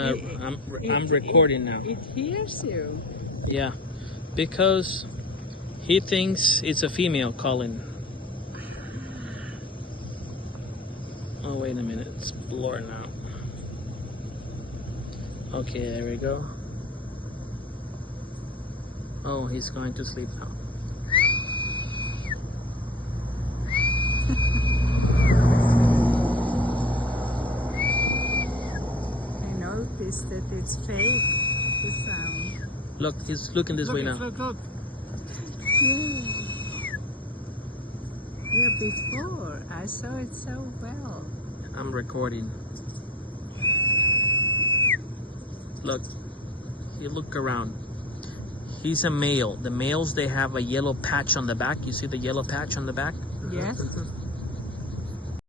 I'm recording now. It hears you. Yeah, because he thinks it's a female calling. Oh, wait a minute. It's blurring out. Okay, there we go. Oh, he's going to sleep now. I noticed that it's fake, the sound. Look, he's looking this way now. Look. Yeah, before I saw it so well. I'm recording. Look, you look around. He's a male. The males, they have a yellow patch on the back. You see the yellow patch on the back? Yes.